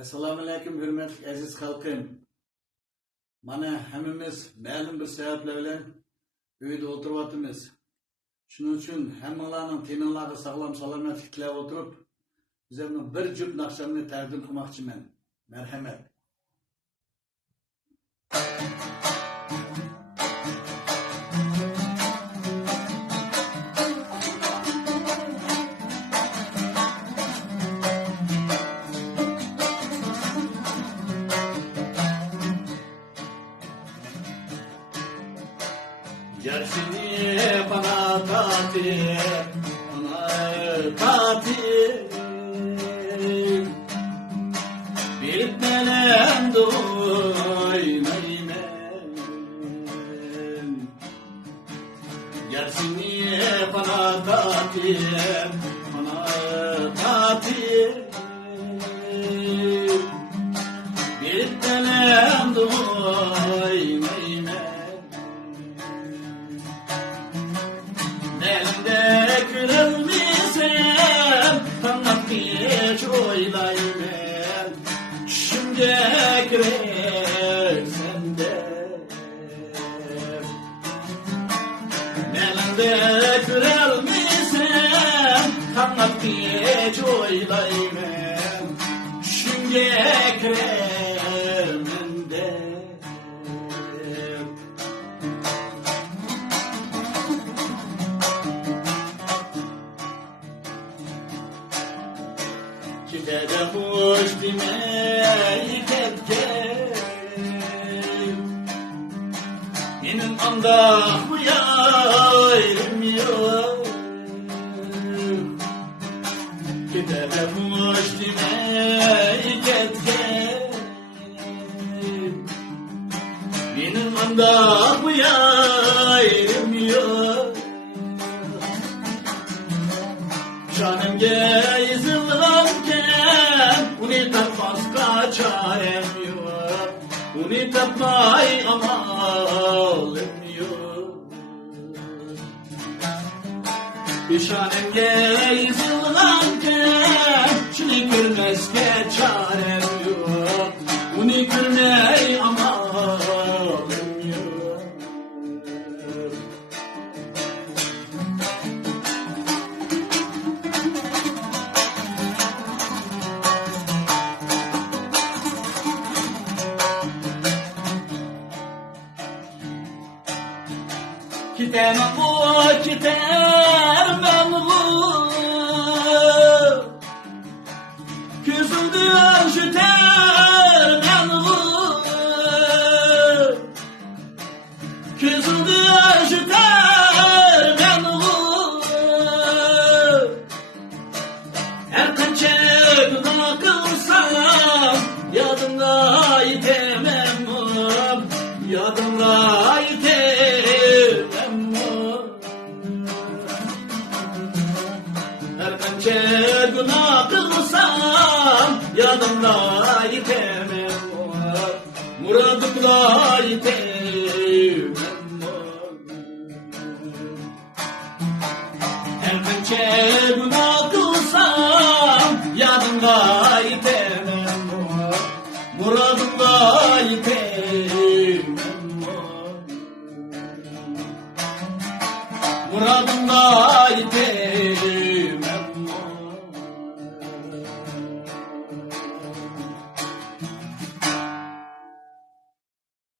Assalomu alaykum hurmatli aziz xalqim. Mana hammamiz ma'lum bir sabablar bilan uyda o'tiryapmiz. Shuning uchun hammalarning tenalariga sog'lom salomatlik tilab o'tirib, bizlarning bir juft naqshamni taqdim qilmoqchiman. Marhamat. Gersini bana tatil Bitmelen doymaymen Gersini bana tatil Bitmelen doymaymen Kırılmışım, kanat geç oylayım. Şimdi girer sende. Nelinde kırılmışım, kanat geç oylayım. Şimdi girer mende. Gide hoş demek etken Benim anda bu yarım yok Gide hoş demek etken Benim anda bu yarım yok Canım gezilirken Uni tapmazka çarem yok Uni tapmay amalım yok Şanım gezilirken Şunu görmezke çarem yok Uni görmey amalım yok Gider ben bu Gözümden şüter ben bu Gözümden şüter ben bu Her kança günah kılsam Yadımda yitemem Yadımda yitemem Her kança günah kılsam Yadımda yitemem Muradımda yitemem